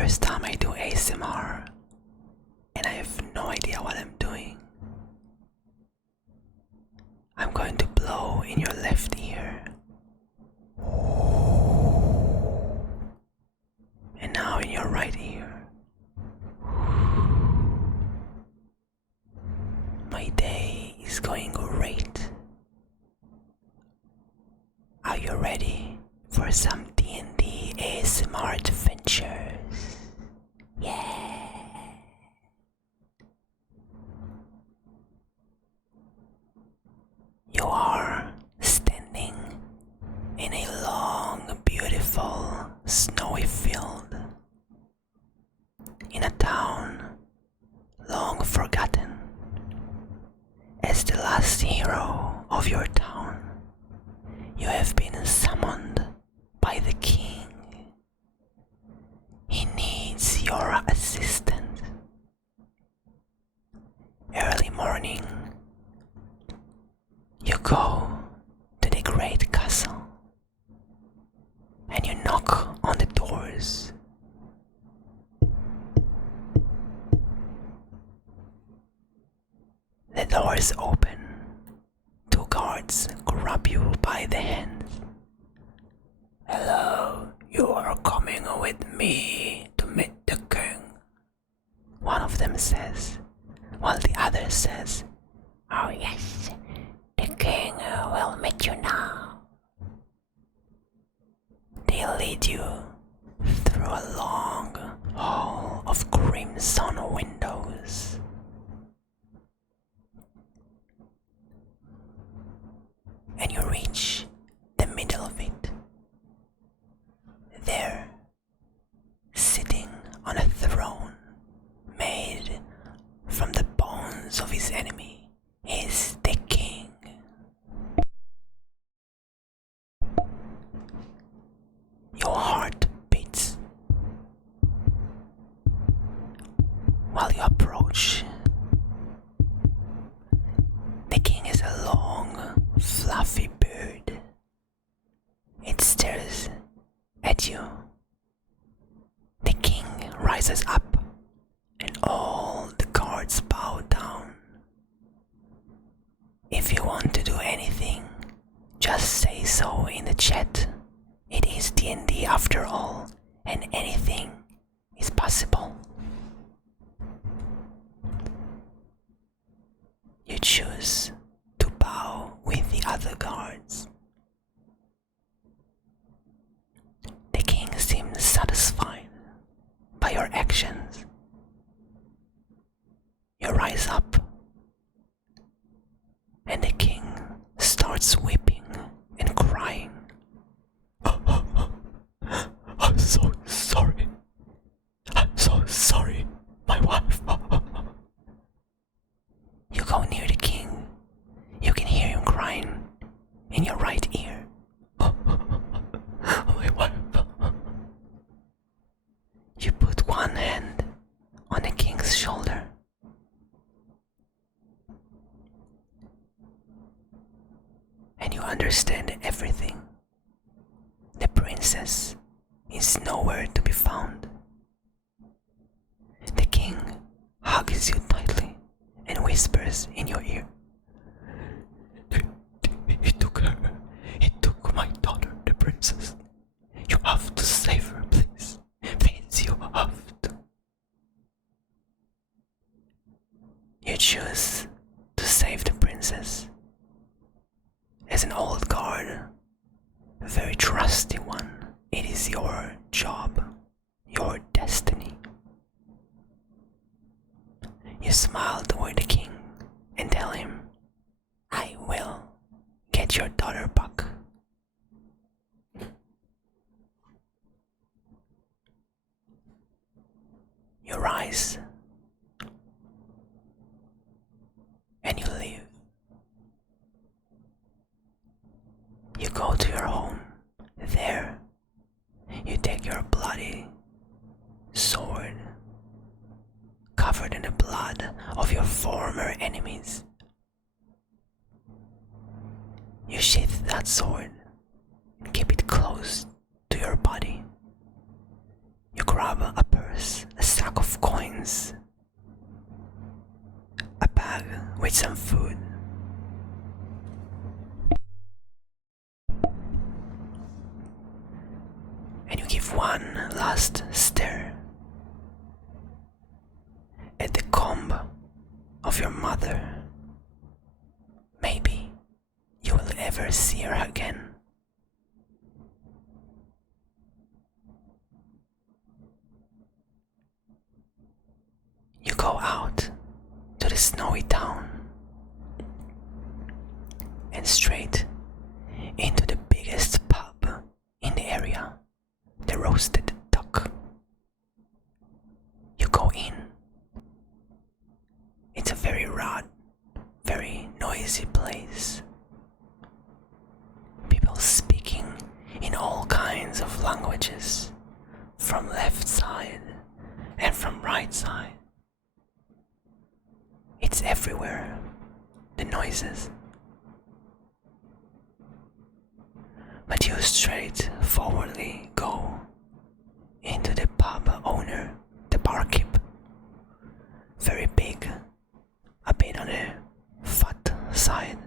first time I do ASMR, and I have no idea what I'm doing. I'm going to blow in your left ear. And now in your right ear. My day is going great. Are you ready for some D&D ASMR adventures? Yeah! You are standing in a long, beautiful, snowy field in a town long forgotten. As the last hero of your town, you have been summoned by the king. He needs your assistance. Early morning, you go to the great castle and you knock on the doors. The doors open. Two guards grab you by the hands. Hello, you are coming with me to meet the king, one of them says, while the other says, oh yes, the king will meet you now. They lead you through a long hall of crimson windows. And you reach the middle of it. There, sitting on a throne made from the bones of his enemy, is the king. Your heart beats while you approach. The king has a long, fluffy beard. It stares at you. The king rises up and all the guards bow down. If you want to do anything, just say so in the chat. It is D&D after all, and anything is possible. You choose to bow with the other guards. The king seems satisfied by your actions. You rise up, and the king starts weeping and crying. I'm so sorry. I'm so sorry, my wife. You go near the king. You can hear him crying in your right ear. My wife. You put one hand on the king's shoulder. And you understand everything. The princess is nowhere to be found. The king hugs you tightly and whispers in your ear. He took her. He took my daughter, the princess. You have to save her, please. Please, you have to. You choose to save the princess. As an old guard, a very trusty one, it is your job, your destiny. You smile toward the king and tell him, I will get your daughter back. You rise and you leave. You go to your home. There, you take your bloody sword, covered in the blood of your former enemies. You sheath that sword and keep it close to your body. You grab a purse of your mother. Maybe you will ever see her again. You go out to the snowy town and straight into the biggest pub in the area, the Roasted Duck. You go in. It's a very loud, very noisy place. People speaking in all kinds of languages, from left side and from right side. It's everywhere, the noises. But you straightforwardly go into the pub owner, the barkeep. Very big, a bit on the fat side,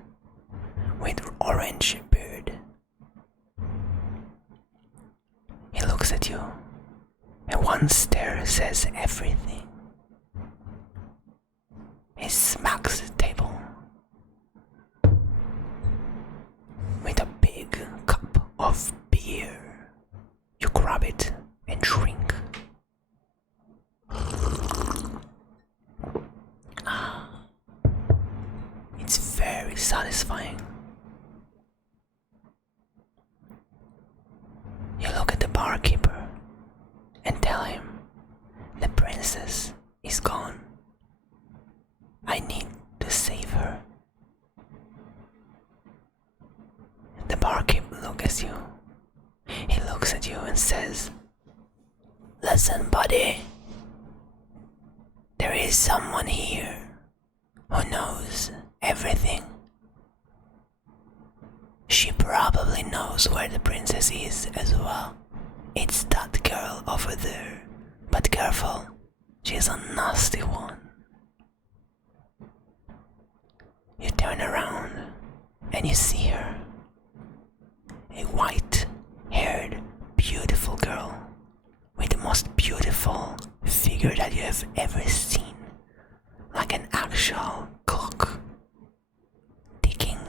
with orange beard. He looks at you, and one stare says everything. He smacks the table with a big cup of beer. You grab it and drink. It's very satisfying. You look at the barkeeper and tell him the princess is gone. I need to save her. The barkeep looks at you. He looks at you and says, "Listen, buddy. There is someone here who knows everything. She probably knows where the princess is as well. It's that girl over there. But careful, she's a nasty one." You turn around and you see her. A white-haired, beautiful girl with the most beautiful figure that you have ever seen. Like an actual clock ticking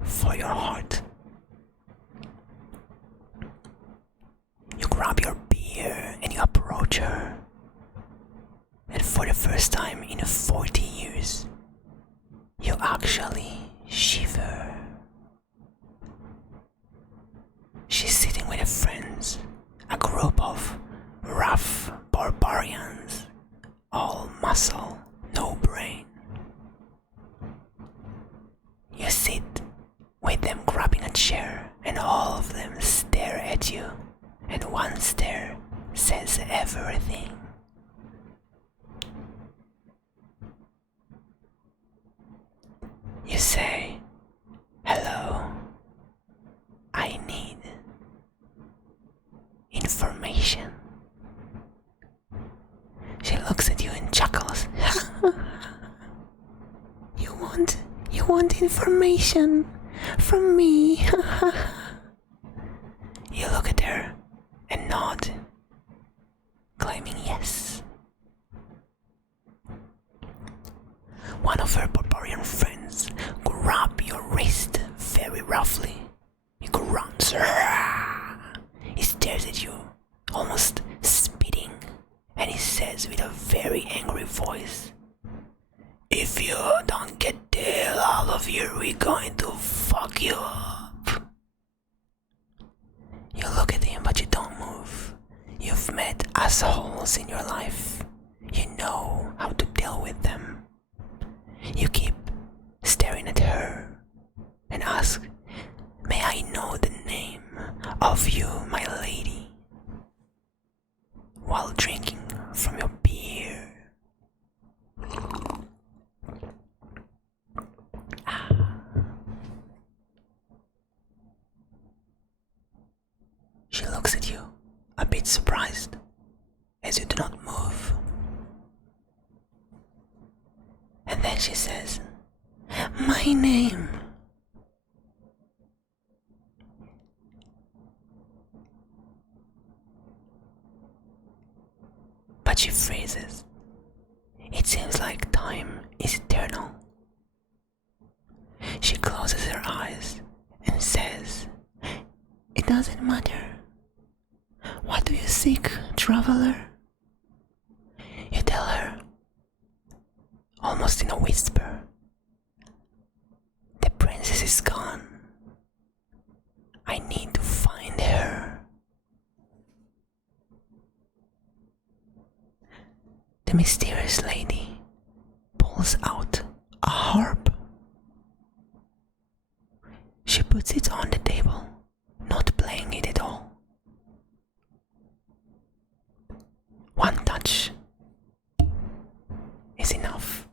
for your heart. You grab your beer and you approach her. And for the first time in 40 years, you actually shiver. She's sitting with her friends, a group of rough barbarians, all muscle, no brain. You sit with them grabbing a chair, and all of them stare at you, and one stare says everything. You say, "Hello, I need information." She looks at you and chuckles. You want information from me? You look at her and nod, claiming yes. One of her barbarian friends grab your wrist very roughly. He grunts. He stares at you, almost spitting, and he says with a very angry voice, "If you don't get the hell out of here, we're going to fuck you up." You look at him, but you don't move. You've met assholes in your life. You know how to deal with them. You keep staring at her and ask, "May I know the name of you, my lady?" While drinking from your beer. She looks at you, a bit surprised, as you do not move. And then she says, "My name." But she freezes. It It seems like time is eternal. She closes her eyes and says, "It doesn't matter. What do you seek, traveler?" You tell her, almost in a whisper, "The princess is gone. I need to find her." The mysterious lady pulls out a harp. She puts it on the table, not playing it at all. One touch is enough,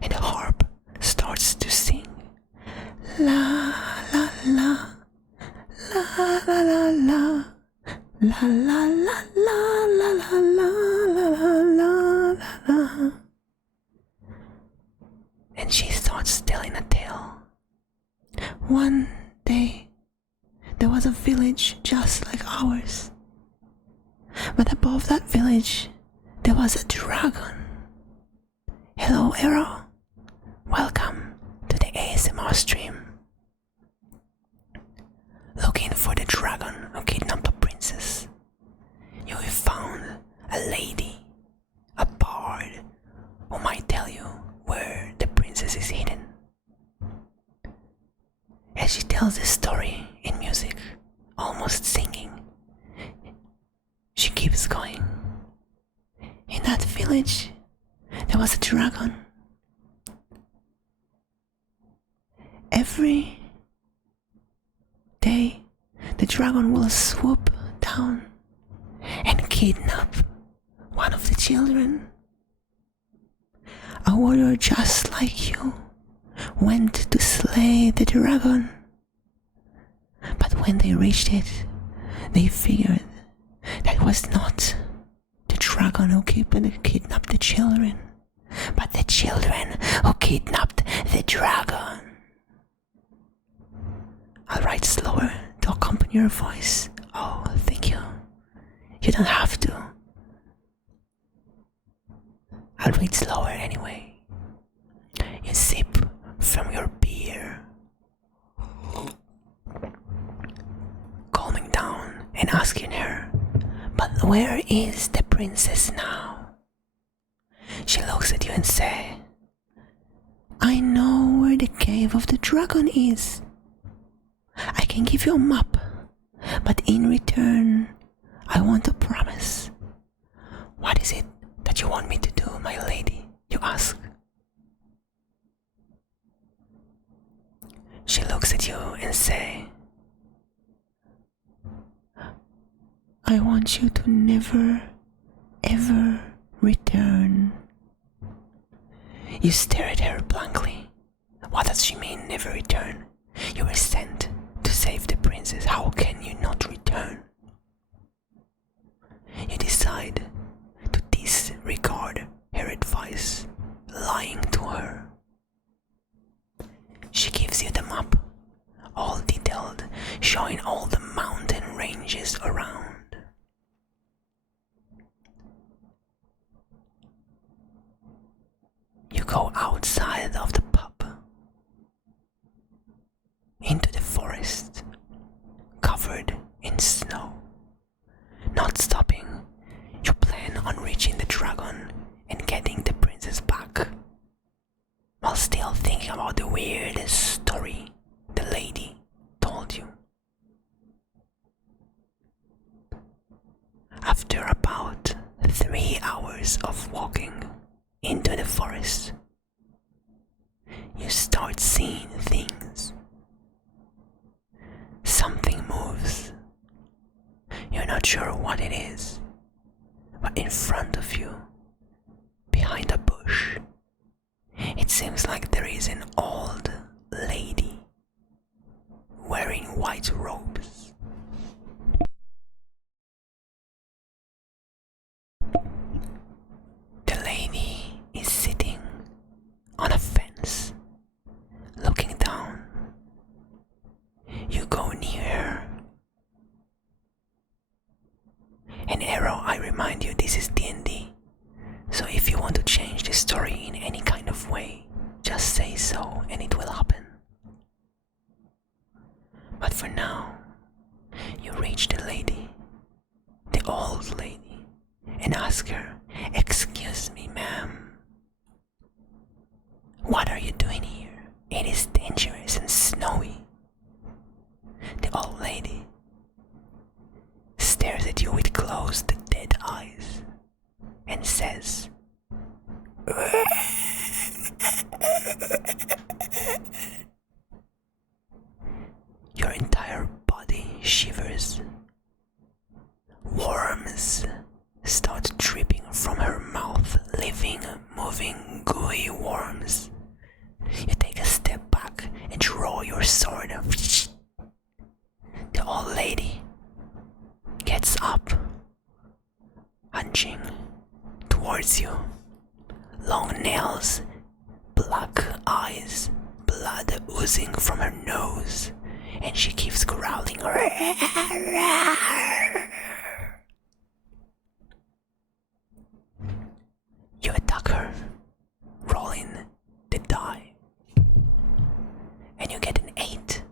and the harp starts to sing. La la la, la la la la, la la la la la la la la la la. And she starts telling a tale. One day, there was a village just like ours. But above that village, there was a dragon. Hello, Arrow. Welcome to the ASMR stream. Looking for the dragon who kidnapped the princess. You have found a lady, a bard, who might tell you where the princess is hidden. As she tells this story in music, almost singing, she keeps going. In that village, there was a dragon. Every day, the dragon will swoop down and kidnap one of the children. A warrior just like you went to slay the dragon. But when they reached it, they figured that it was not the dragon who kidnapped the children, but the children who kidnapped the dragon. I'll write slower to accompany your voice. Oh, thank you. You don't have to. I'll read slower anyway. You sip from your beer, calming down and asking her, "But where is the princess now?" She looks at you and says, "I know where the cave of the dragon is. I can give you a map, but in return, I want a promise." "What is it that you want me to do, my lady?" you ask. She looks at you and says, "I want you to never, ever return." You stare at her blankly. What does she mean, never return? You were sent to save the princess. How can you not return? You decide to disregard her advice, lying to her. She gives you the map, all detailed, showing all the mountain ranges around. You go outside of the pub, into the forest, covered in snow. Not stopping, you plan on reaching the dragon and getting the princess back, while still thinking about the weirdest story the lady told you. After about 3 hours of walking into the forest, you start seeing things. Something moves. You're not sure what it is, but in front of you, behind a bush, it seems like there is an old lady wearing white robes. The lady is sitting on a fence, looking down. You go near her. An arrow, I remind you, this is D&D. So if you want to story in any kind of way, just say so and it will happen. But for now, you reach the lady, the old lady, and ask her, "Excuse me, ma'am. What are you doing here? It is dangerous and snowy." The old lady stares at you with closed, dead eyes and says, your entire body shivers. Worms start dripping from her mouth, living, moving, gooey worms. You take a step back and draw your sword. The old lady gets up, hunching towards you. Long nails, black eyes, blood oozing from her nose, and she keeps growling. You attack her, rolling the die, and you get an 8.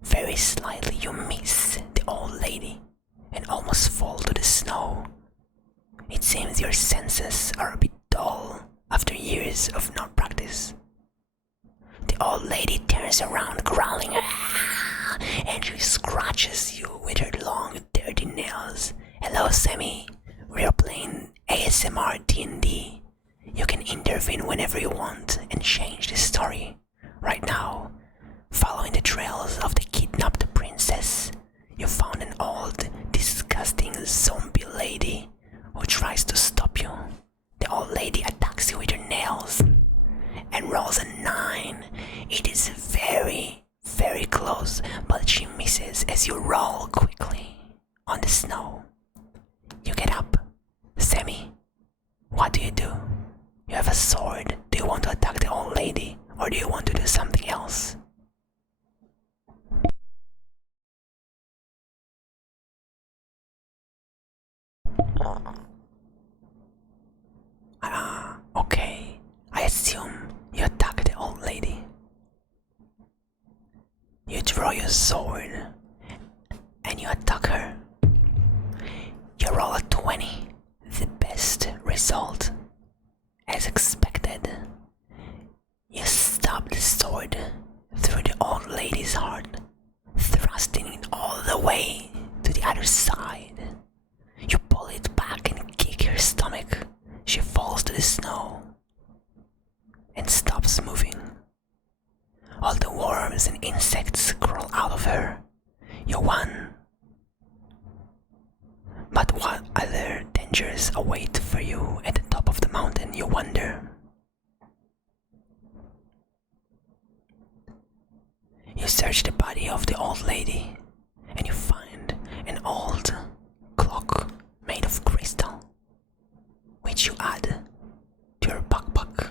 Very slightly you miss the old lady and almost fall to the snow. It seems your senses are a bit dull after years of no practice. The old lady turns around growling, and she scratches you with her long dirty nails. "Hello, Sammy. We're playing ASMR D&D. You can intervene whenever you want and change the story. Right now, following the trails of the kidnapped princess, you found an old, disgusting zombie lady who tries to stop you. The old lady attacks you with her nails and rolls a 9. It is very, very close, but she misses as you roll quickly on the snow. You get up. Sammy, what do? You have a sword. Do you want to attack the old lady, or do you want to do something else? Okay. I assume you attack the old lady. You draw your sword and you attack her. You roll a 20, the best result. As expected, you stab the sword through the old lady's heart, thrusting it all the way to the other side. You pull it back and kick her stomach. She falls to the snow and stops moving. All the worms and insects crawl out of her. You won. But what other dangers await for you at the top of the mountain, you wonder? You search the body of the old lady and you find an old clock made of crystal, which you add to your backpack.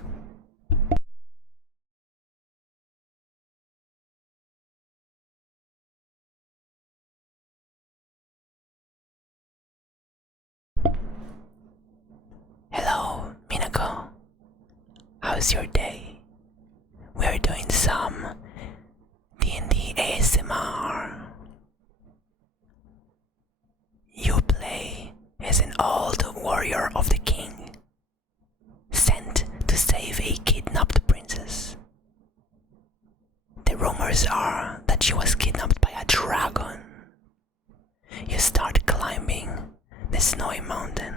Hello, Minako. How's your day? We're doing some D&D ASMR. You play as an old warrior of the king, sent to save a kidnapped princess. The rumors are that she was kidnapped by a dragon. You start climbing the snowy mountain.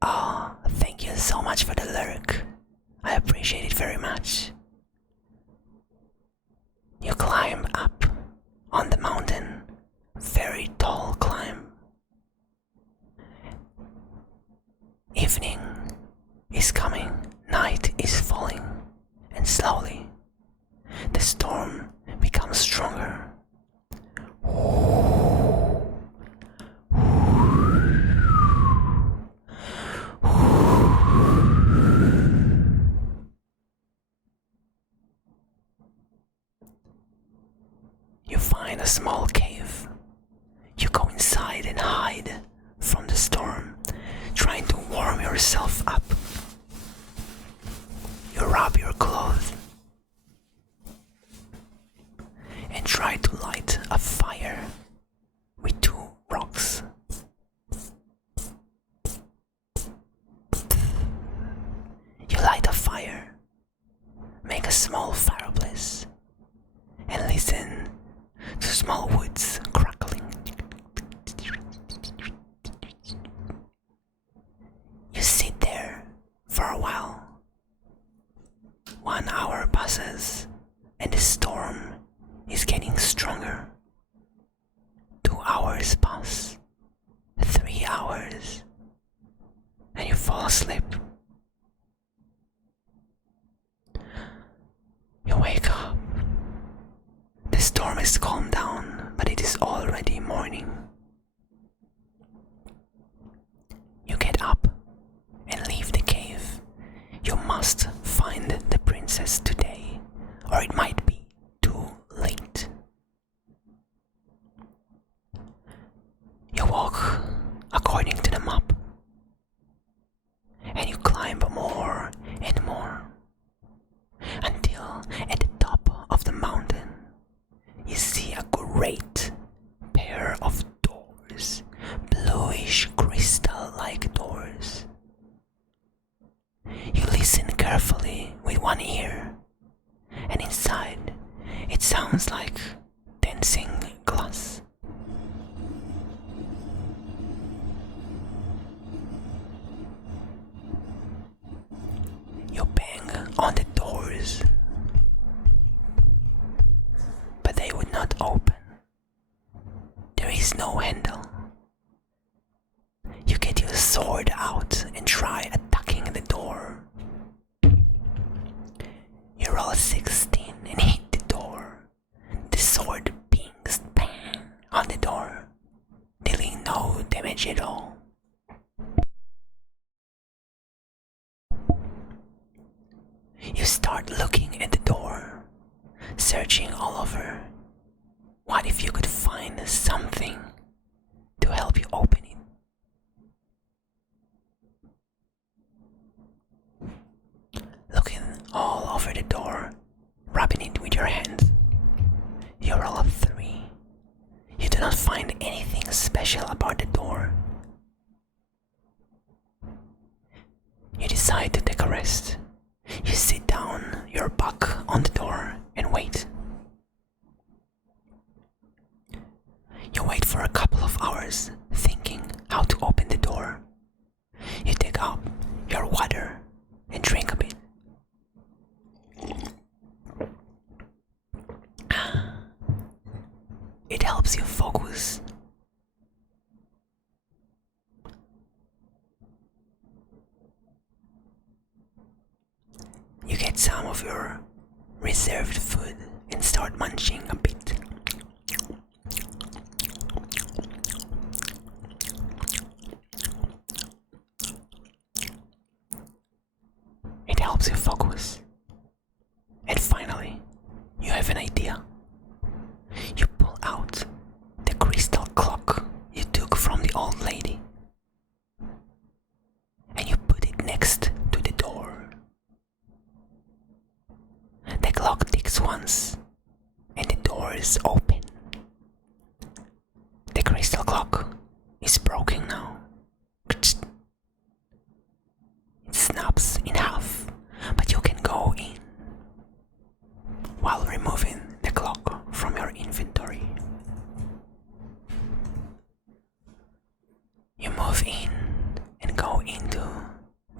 Oh, thank you so much for the lurk. I appreciate it very much. You climb up on the mountain, very tall climb. Evening is coming, night is falling, and slowly the storm becomes stronger. You find a small cave. You go inside and hide from the storm, trying to warm yourself up. fire. Make a small fireplace and listen to small woods crackling. You sit there for a while. 1 hour passes and the storm is getting stronger. 2 hours pass. 3 hours. And you fall asleep. You wake up. The storm is calmed down, but it is already morning. You get up and leave the cave. You must find the princess today, or it might be too late. You walk according to the map, and you climb more and more, until at the top of the mountain you see a great pair of doors, bluish crystal-like doors. You listen carefully with one ear, and inside it sounds like dancing glass. You bang on the doors, but they would not open. There is no handle. You get your sword out and try attacking the door. You roll a 16 and hit the door. The sword pings bang on the door, dealing no damage at all. You start looking at the door, searching all over. What if you could find something to help you open it? Looking all over the door, rubbing it with your hands. You roll a 3. You do not find anything special about the door. You decide to take a rest. You sit down your back on the door and wait. You wait for a couple of hours, thinking how to open the door. You take up your water and drink a bit. It helps you focus. You get some of your reserved food and start munching a bit. It helps you focus. And finally, you have an idea. You pull out the crystal clock you took from the old lady, and you put it next to the door. The clock ticks once, and the door is open. The crystal clock is broken now. It snaps in half, but you can go in while removing the clock from your inventory. You move in and go into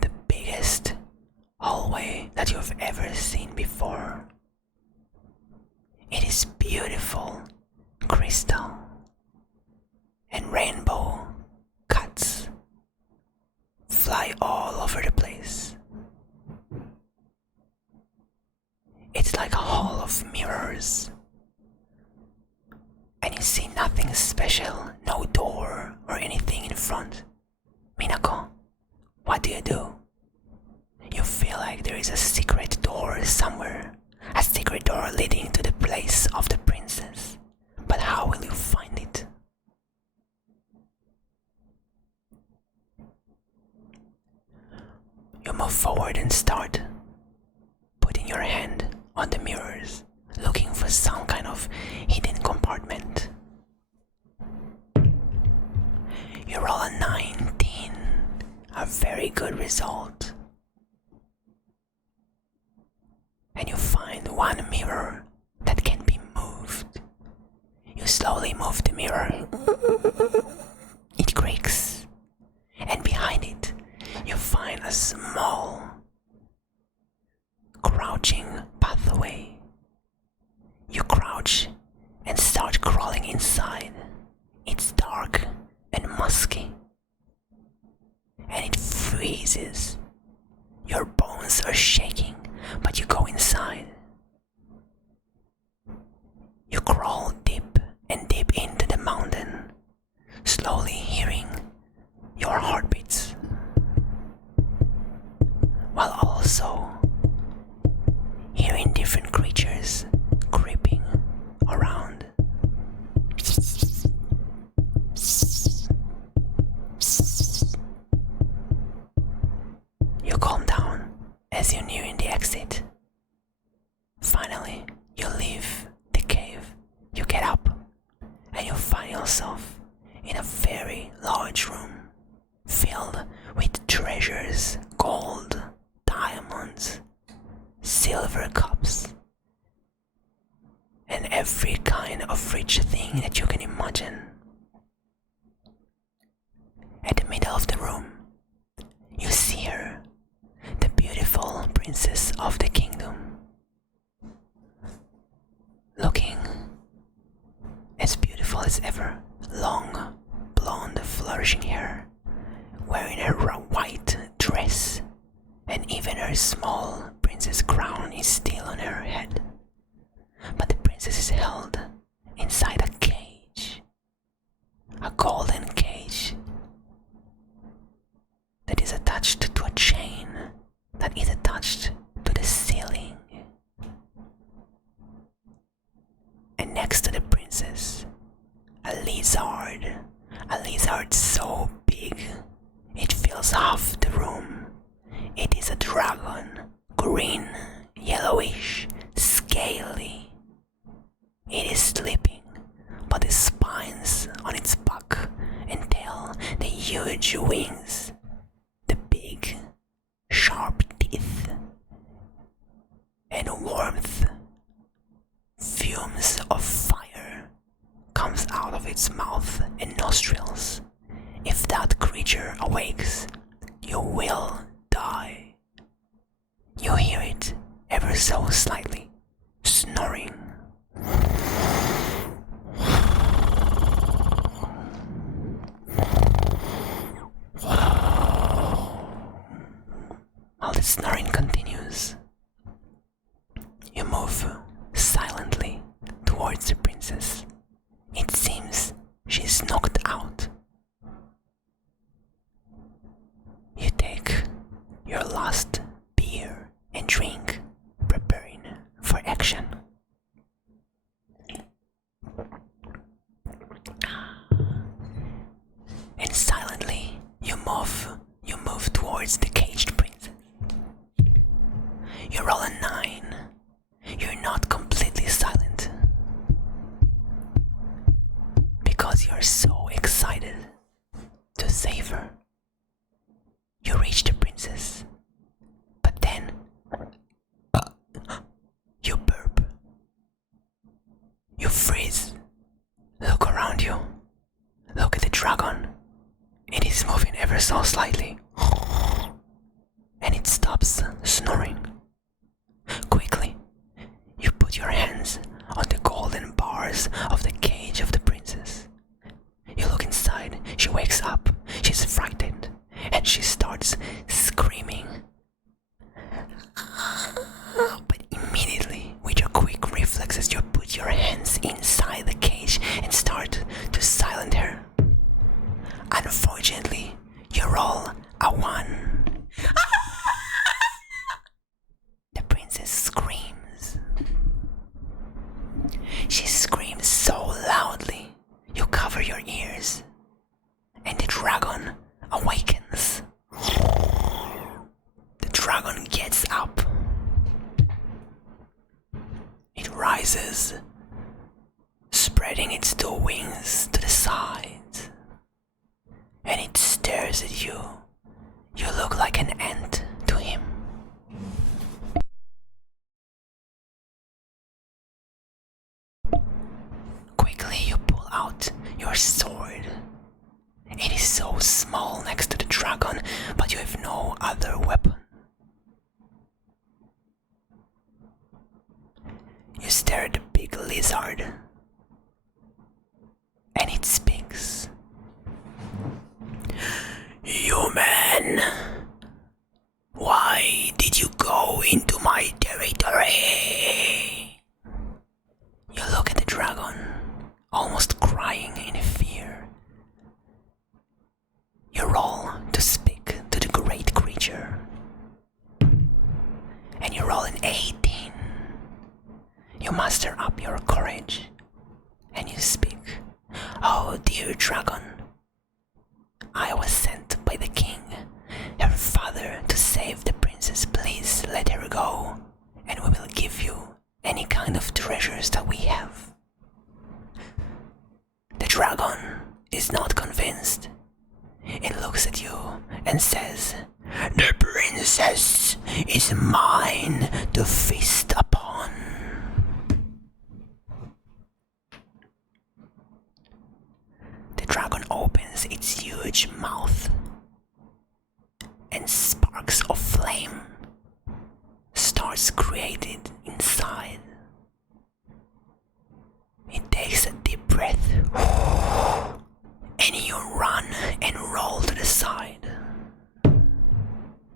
the biggest hallway that you've ever seen before. It is beautiful crystal and rainbow cuts fly all over the place. It's like a hall of mirrors, and you see nothing special, no door or anything in front. Minako, what do? You feel like there is a secret door somewhere, a secret door leading to the place of the princess. But how will you find it? You move forward and start putting your hand on the mirrors, looking for some kind of hidden compartment. You roll a 19, a very good result. one mirror that can be moved. You slowly move the mirror. It creaks, and behind it, you find a small, crouching pathway. You crouch and start crawling inside. It's dark and musky, and it freezes. Your bones are shaking, but you go inside. You crawl deep and deep into the mountain, slowly hearing your heartbeats, while also hearing different creatures creeping around. You calm down as you near the exit. Finally, you leave the cave. You get up and you find yourself in a very large room filled with treasures, gold, diamonds, silver cups, and every kind of rich thing that you can imagine. At the middle of the room, you see her, the beautiful princess of the kingdom, looking as beautiful as ever. Long, blonde, flourishing hair, wearing her white dress, and even her small princess crown is still on her head. But the princess is held inside a cage, a golden cage that is attached to a chain that is attached to the ceiling. And next to the princess, a lizard so big it fills half the room. It is a dragon, green, yellowish, scaly. It is sleeping, but the spines on its back and tail, the huge wings, the big, sharp teeth, and warmth, fumes of fire comes out of its mouth and nostrils. If that creature awakes, you will die. You hear it ever so slightly, snoring. While the snoring continues, you move silently towards the princess. It seems she's knocked out. You take your last beer and drink, preparing for action. And silently you move towards the caged princess. You roll a 9. You're not completely silent because you're so excited to save her. You reach the princess, but then you burp. You freeze. Look around you. Look at the dragon. It is moving ever so slightly, and it stops snoring. Quickly, you put your hands on the golden bars of the cage of the princess. You look inside. She wakes up. She's frightened, and she starts screaming. But immediately, with your quick reflexes, you put your hands inside the cage and start to silence her. Unfortunately, you roll a 1. The princess screams. She screams so loudly, you cover your ears, and the dragon awakens. The dragon gets up. It rises, spreading its 2 wings to the sides, and it stares at you. You look like an ant to him. Human, why did you go into my territory? You look at the dragon, almost crying in fear. You roll to speak to the great creature. And you roll an 18. You muster up your courage. And you speak. Oh, dear dragon. I was sent by the king, her father, to save the princess. Please let her go, and we will give you any kind of treasures that we have. The dragon is not convinced. It looks at you and says, "The princess is mine to feast upon." The dragon opens its huge mouth, and sparks of flame starts created inside. It takes a deep breath, and you run and roll to the side.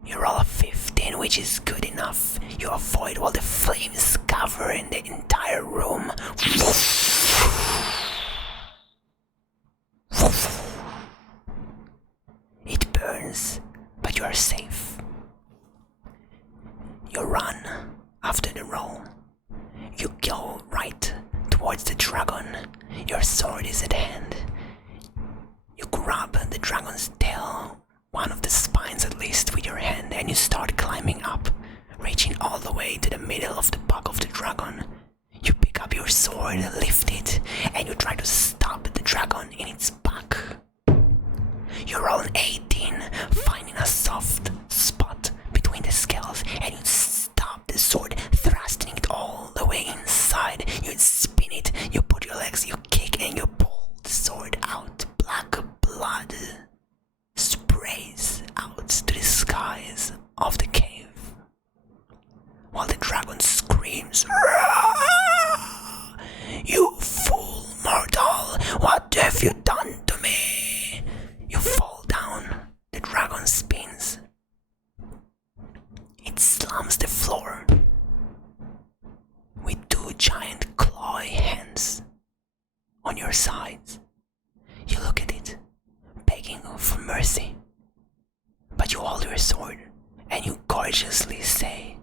You roll a 15, which is good enough. You avoid while the flames cover in the entire room. It burns, but you are safe. You run after the roll. You go right towards the dragon. Your sword is at hand. You grab the dragon's tail, one of the spines at least, with your hand, and you start climbing up, reaching all the way to the middle of the back of the dragon. You pick up your sword, lift it, and you try to stop the dragon in its back. You roll an 18, finding a soft spot between the scales, and you stop the sword, thrusting it all the way inside. You spin it, you put your legs, you kick, and you pull the sword out. Black blood sprays out to the skies of the cave, while the dragon screams, "Roar! You fool mortal, what have you done to me?" You fall down, the dragon spins. It slams the floor with two giant clawy hands on your sides. You look at it, begging for mercy, but you hold your sword and you courageously say,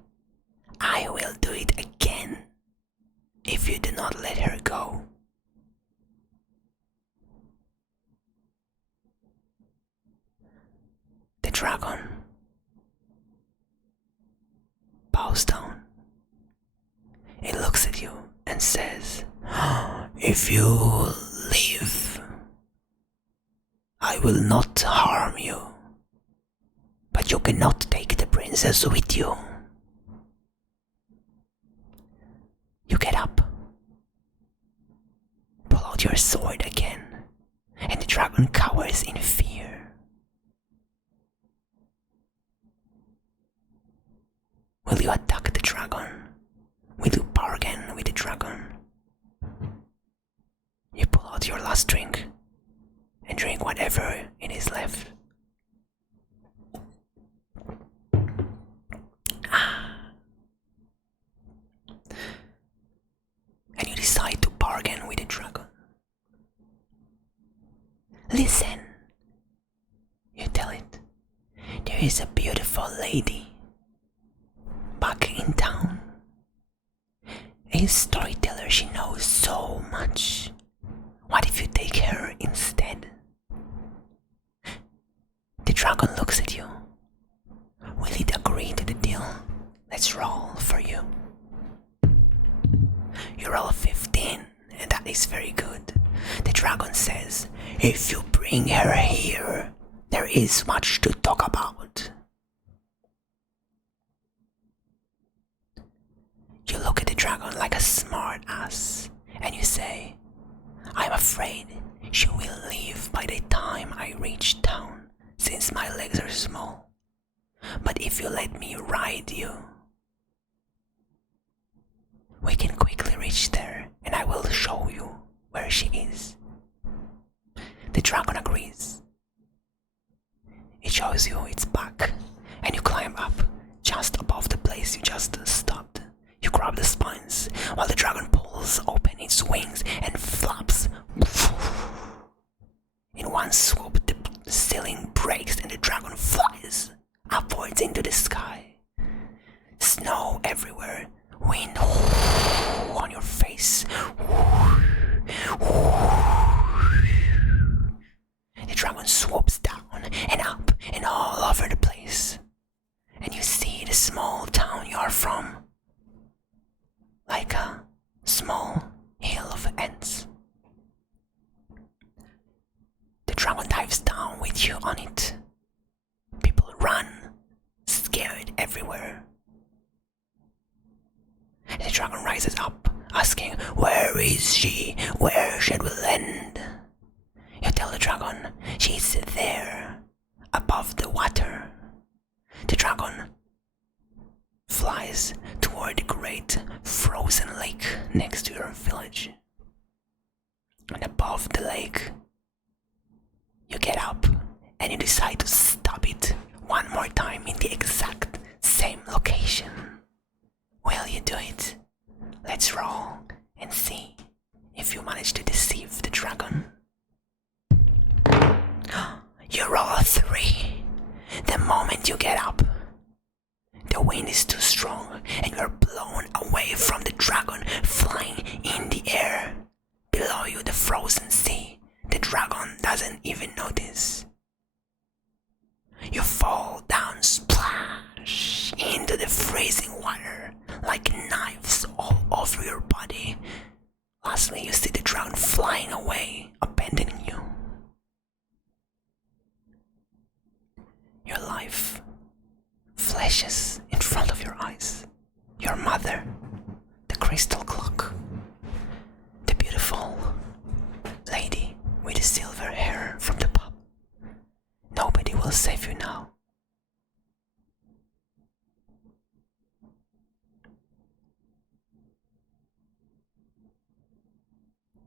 "I will do it again if you do not let her go." The dragon bows down. It looks at you and says, "If you leave, I will not harm you, but you cannot take the princess with you." You get up, pull out your sword again, and the dragon cowers in fear. Will you attack the dragon? Will you bargain with the dragon? You pull out your last drink and drink whatever it is left. And you decide to bargain with the dragon. "Listen," you tell it. "There is a beautiful lady back in town. A storyteller, she knows so much. What if you take her instead?" The dragon looks at you. "Will it agree to the deal? Let's roll for you." You roll a 15, and that is very good. The dragon says, "If you bring her here, there is much to talk about." You look at the dragon like a smart ass, and you say, "I'm afraid she will leave by the time I reach town, since my legs are small. But if you let me ride you, we can quickly reach there, and I will show you where she is." The dragon agrees. It shows you its back, and you climb up just above the place you just stopped. You grab the spines while the dragon pulls open its wings and flaps. In one swoop, the ceiling breaks and the dragon flies upwards into the sky. Snow everywhere, wind on your face. The dragon swoops down and up and all over the place. And you see the small town you are from, like a small hill of ants. The dragon dives down with you on it. People run, scared everywhere. And the dragon rises up, asking, "Where is she? Where should we land?" You tell the dragon, "She's there, above the water." The dragon flies toward the great frozen lake next to your village. And above the lake, you get up and you decide to stop it one more time in the exact same location. Will you do it? Let's roll and see if you manage to deceive the dragon. You roll a 3. The moment you get up, the wind is too strong and you're blown away from the dragon, flying in the air. Below you, the frozen sea. The dragon doesn't even notice. You fall down, splash, into the freezing water like knives all over your body. Lastly, you see the dragon flying away, abandoning you. Your life flashes in front of your eyes. Your mother, the crystal clock, the beautiful lady with the silver hair from the pub. Nobody will save you now.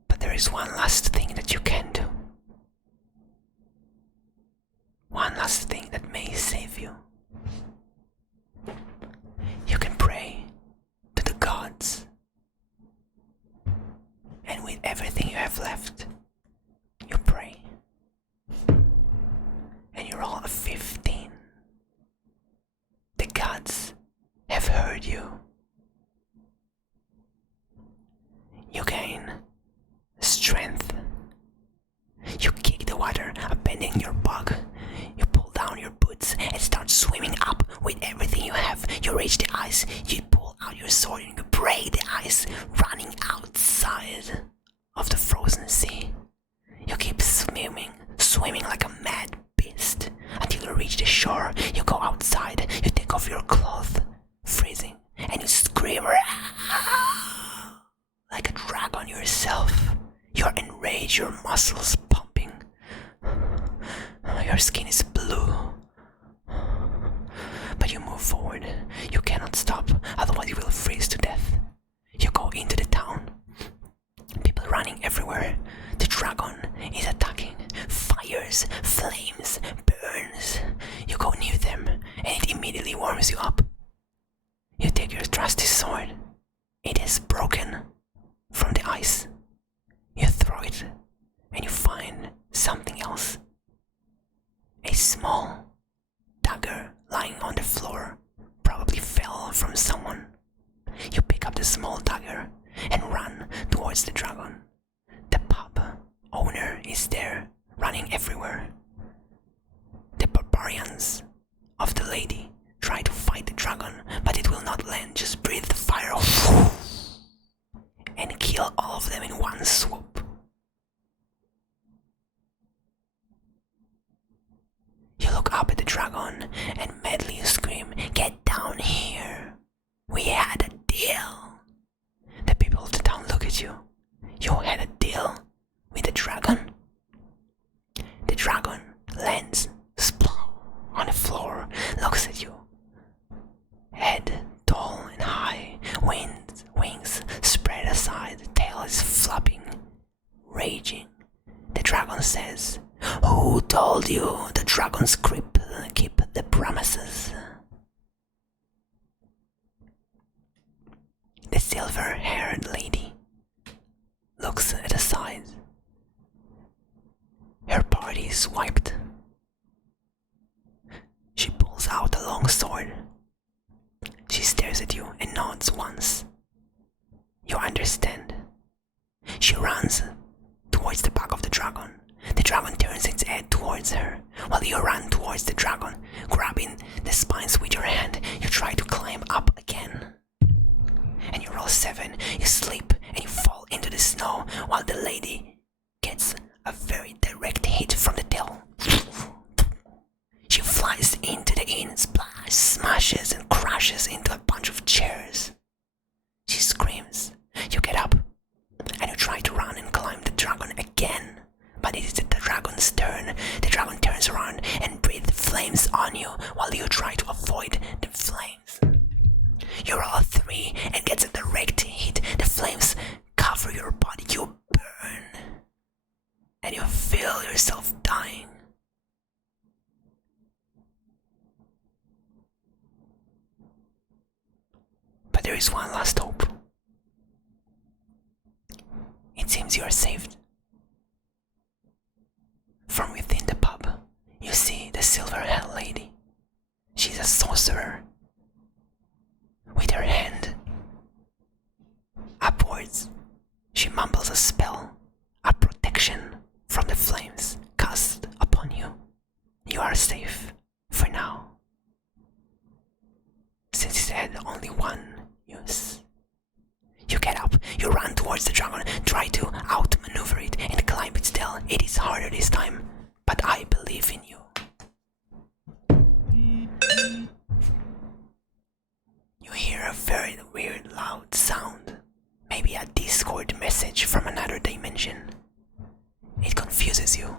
But there is one last thing that you can do. One last thing that may save you. You can pray to the gods. And with everything you have left, you pray. And you roll a 15. The gods have heard you. You gain strength. You kick the water, abandoning your bug. You pull down your boots and start swimming up with everything you have. You reach the ice, you pull out your sword and you break the ice, running outside of the frozen sea. You keep swimming like a mad beast until you reach the shore. You go outside, you take off your clothes, freezing, and you scream like a dragon yourself. You're enraged, your muscles pumping. Your skin is blue. But you move forward. You cannot stop, otherwise you will freeze to death. You go into the town. People running everywhere. The dragon is attacking. Fires, flames, burns. You go near them and it immediately warms you up. You take your trusty sword. It is broken from the ice. You throw it and you find something else. A small dagger lying on the floor, probably fell from someone. You pick up the small dagger and run towards the dragon. The pub owner is there, running everywhere. The barbarians of the lady try to fight the dragon, but it will not land. Just breathe the fire and kill all of them in one swoop. You look up at the dragon and madly you scream, "Get down here! We had a deal!" The people of the town look at you. You had a deal with the dragon? The dragon lands on the floor, looks at you. Head tall and high, wings spread aside, tail is flapping, raging. The dragon says, "Who told you the dragon's crippled? is wiped. She pulls out a long sword. She stares at you and nods once. You understand. She runs towards the back of the dragon. The dragon turns its head towards her, while you run towards the dragon, grabbing the spines with your hand. You try to climb up again. And you roll 7, you slip, and you fall into the snow, while the lady gets a very direct hit from the tail. She flies into the inn, smashes and crashes into a bunch of chairs. She screams. You get up, and you try to run and climb the dragon again. But it is the dragon's turn. The dragon turns around and breathes flames on you while you try to avoid the flames. You roll a 3 and gets a direct hit. The flames cover your body. You burn. And you feel yourself dying. But there is one last hope. It seems you are saved. From within the pub, you see the silver-haired lady. She's a sorcerer. With her hand upwards, she mumbles a spell, a protection from the flames cast upon you. You are safe for now, since it had only one use. You get up, you run towards the dragon, try to outmaneuver it and climb its tail. It is harder this time, but I believe in you. You hear a very weird loud sound, maybe a Discord message from another dimension. It confuses you,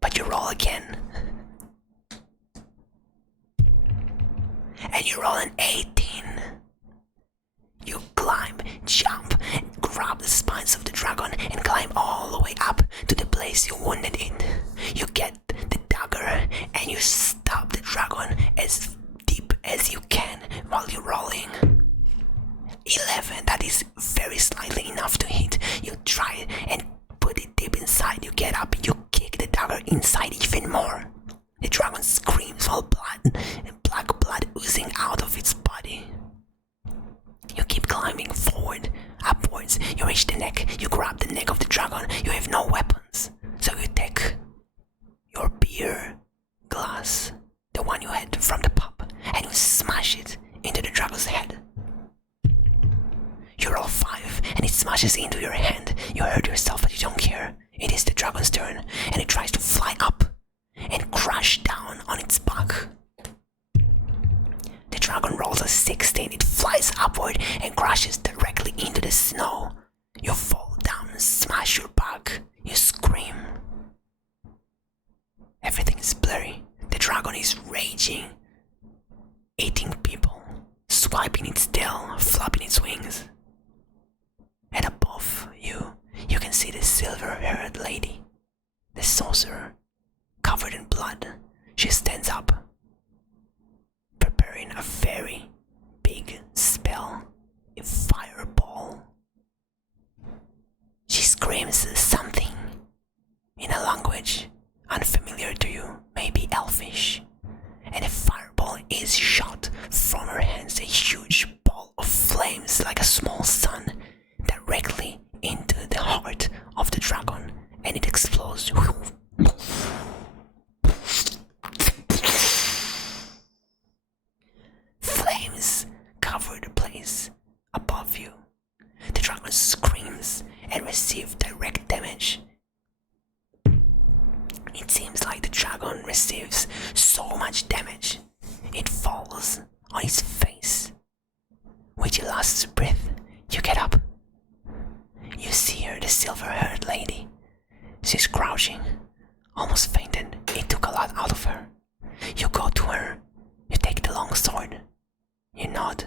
but you roll again. And you roll an 18. You climb, jump, grab the spines of the dragon and climb all the way up to the place you wounded it. You get the dagger and you stab the dragon as deep as you can while you're rolling. 11, that is very slightly enough to hit. You try and put it deep inside. You get up, you kick the dagger inside even more. The dragon screams while black blood oozing out of its body. You keep climbing forward, upwards. You reach the neck, you grab the neck of the dragon. You have no weapons, so you take your beer glass, the one you had from the pub, and you smash it into the dragon's head. You roll 5, and it smashes into your hand. You hurt yourself, but you don't care. It is the dragon's turn, and it tries to fly up and crash down on its back. The dragon rolls a 16, it flies upward and crashes directly into the snow. You fall down, smash your back, you scream. Everything is blurry. The dragon is raging, eating people, swiping its tail, flapping its wings. And above you, you can see the silver-haired lady, the sorcerer, covered in blood. She stands up, preparing a very big spell, a fireball. She screams something in a language unfamiliar to you, maybe Elfish, and a fireball is shot from her hands, a huge ball of flames like a small sun, directly into the heart of the dragon, and it explodes. Flames cover the place above you. The dragon screams and receives direct damage. It seems like the dragon receives so much damage, it falls on its face. With your last breath, you get up. You see her, the silver-haired lady. She's crouching, almost fainted. It took a lot out of her. You go to her, you take the long sword, you nod,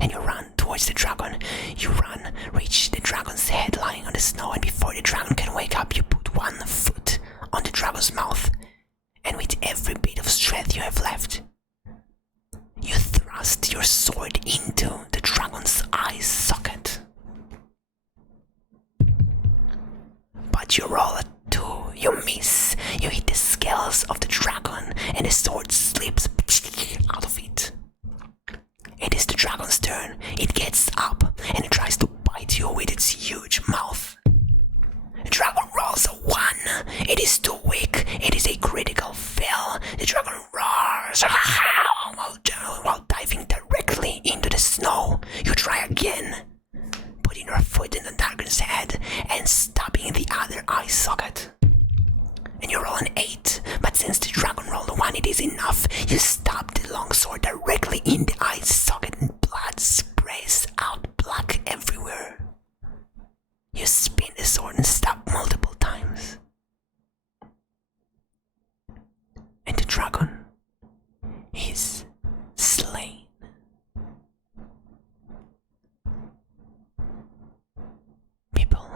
and you run towards the dragon. You run, reach the dragon's head lying on the snow, and before the dragon can wake up, you put one foot on the dragon's mouth, and with every bit of strength you have left, you thrust your sword into the dragon's eye socket. But you roll a 2, you miss, you hit the stars. While diving directly into the snow, you try again, putting your foot in the dragon's head and stopping the other eye socket. And you roll an 8, but since the dragon rolled a 1, it is enough. You stab the longsword directly in the eye socket and blood sprays out black everywhere. You spin the sword and stab multiple times. And the dragon is slain. People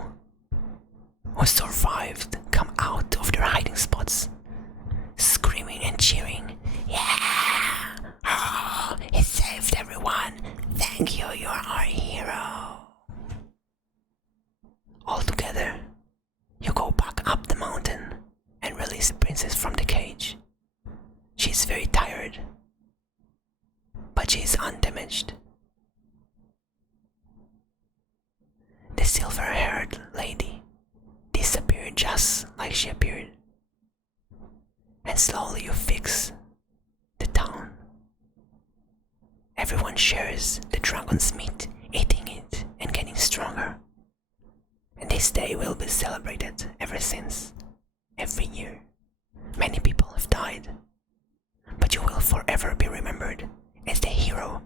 who survived come out of their hiding spots, screaming and cheering. Yeah! Oh, he saved everyone. Thank you, you're our hero. All together, you go back up the mountain and release the princess from the cage. She's very tired, but she's undamaged. The silver-haired lady disappeared just like she appeared. And slowly you fix the town. Everyone shares the dragon's meat, eating it and getting stronger. And this day will be celebrated ever since, every year. Many people have died, but you will forever be remembered as the hero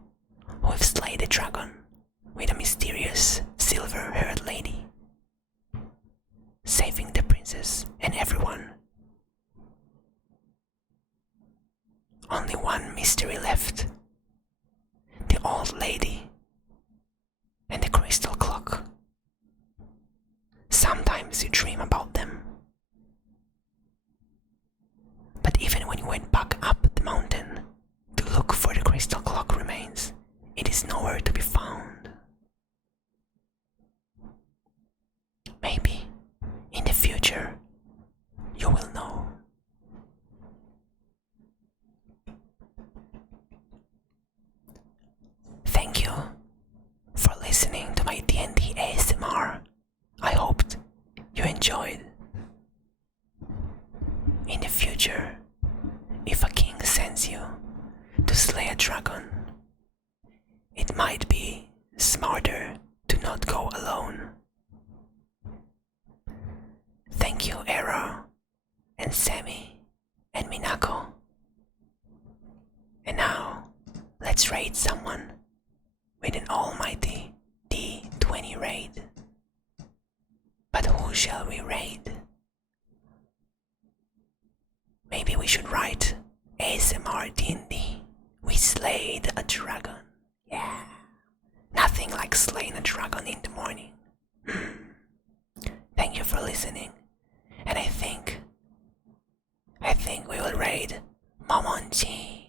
who have slayed the dragon with a mysterious silver-haired lady, saving the princess and everyone. Only one mystery left: the old lady and the crystal clock. Sometimes you dream about them, but even when you went back up the mountain to look for the crystal clock remains, it is nowhere to be found. Maybe in the future you will know. Thank you for listening to my D&D ASMR. I hoped you enjoyed. In the future, if a king sends you to slay a dragon, it might be smarter to not go alone. Thank you, Era, and Sammy, and Minako. And now, let's raid someone with an almighty D20 raid. But who shall we raid? Maybe we should write ASMR D&D. We slayed a dragon. Yeah. Nothing like slaying a dragon in the morning. Thank you for listening. And I think we will raid Momonchi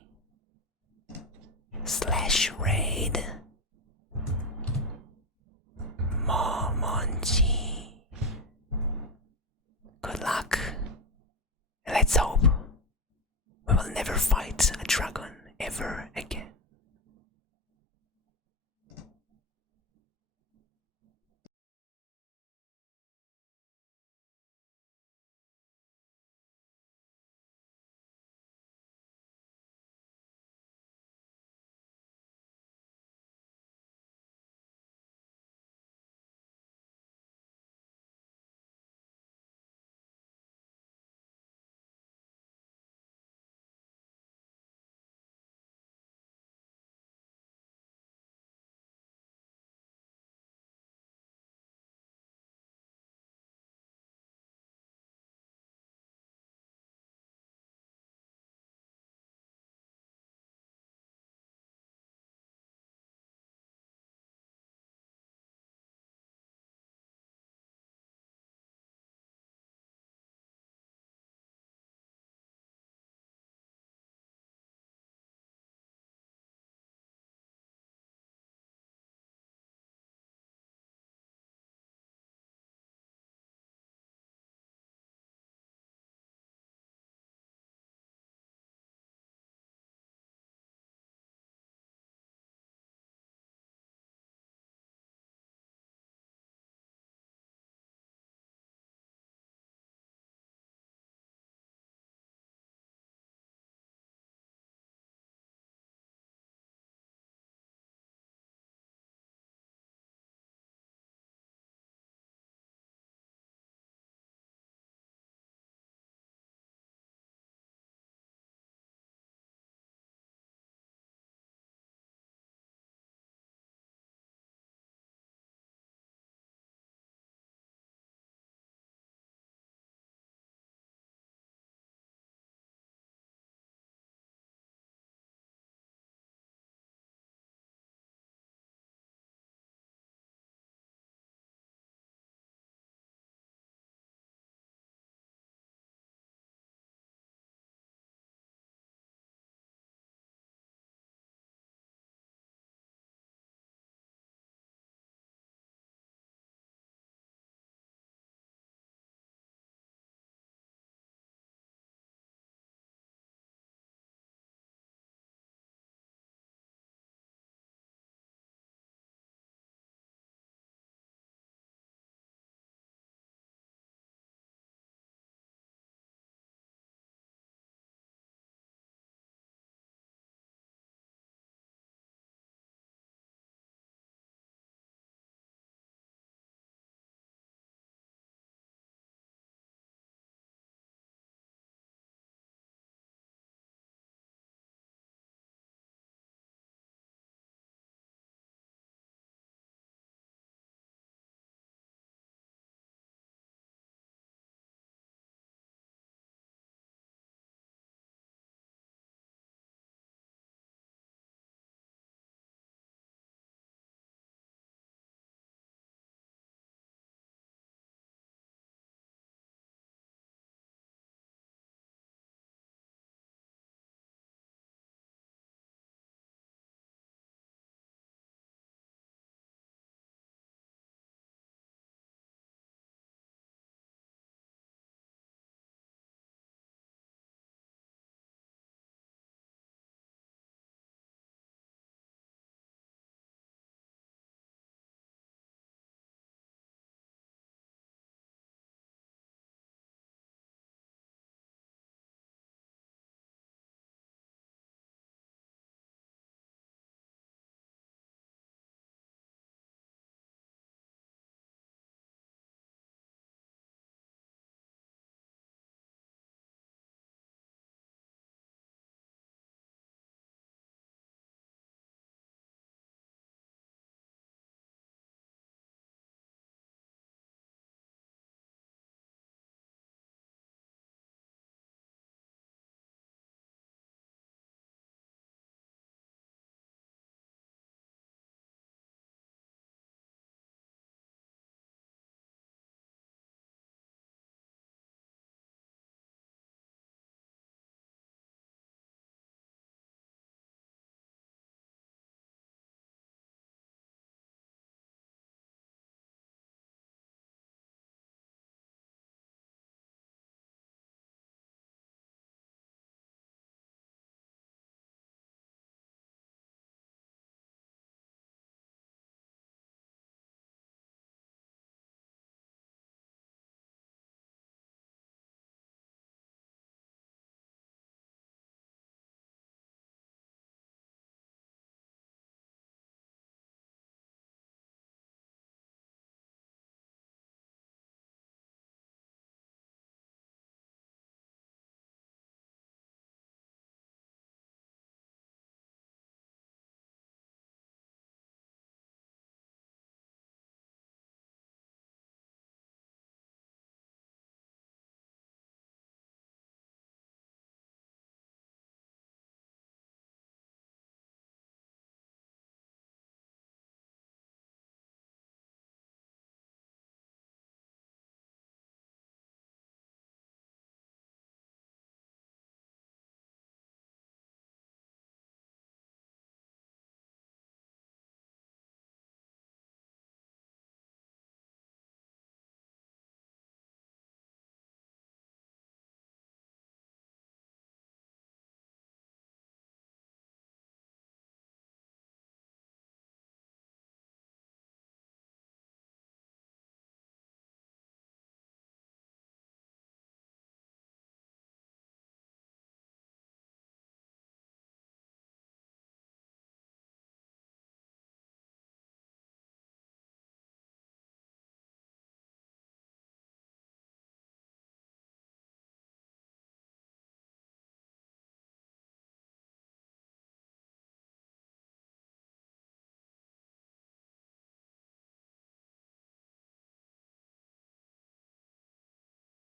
/ raid Momonchi. Good luck. Let's hope we will never fight a dragon ever again.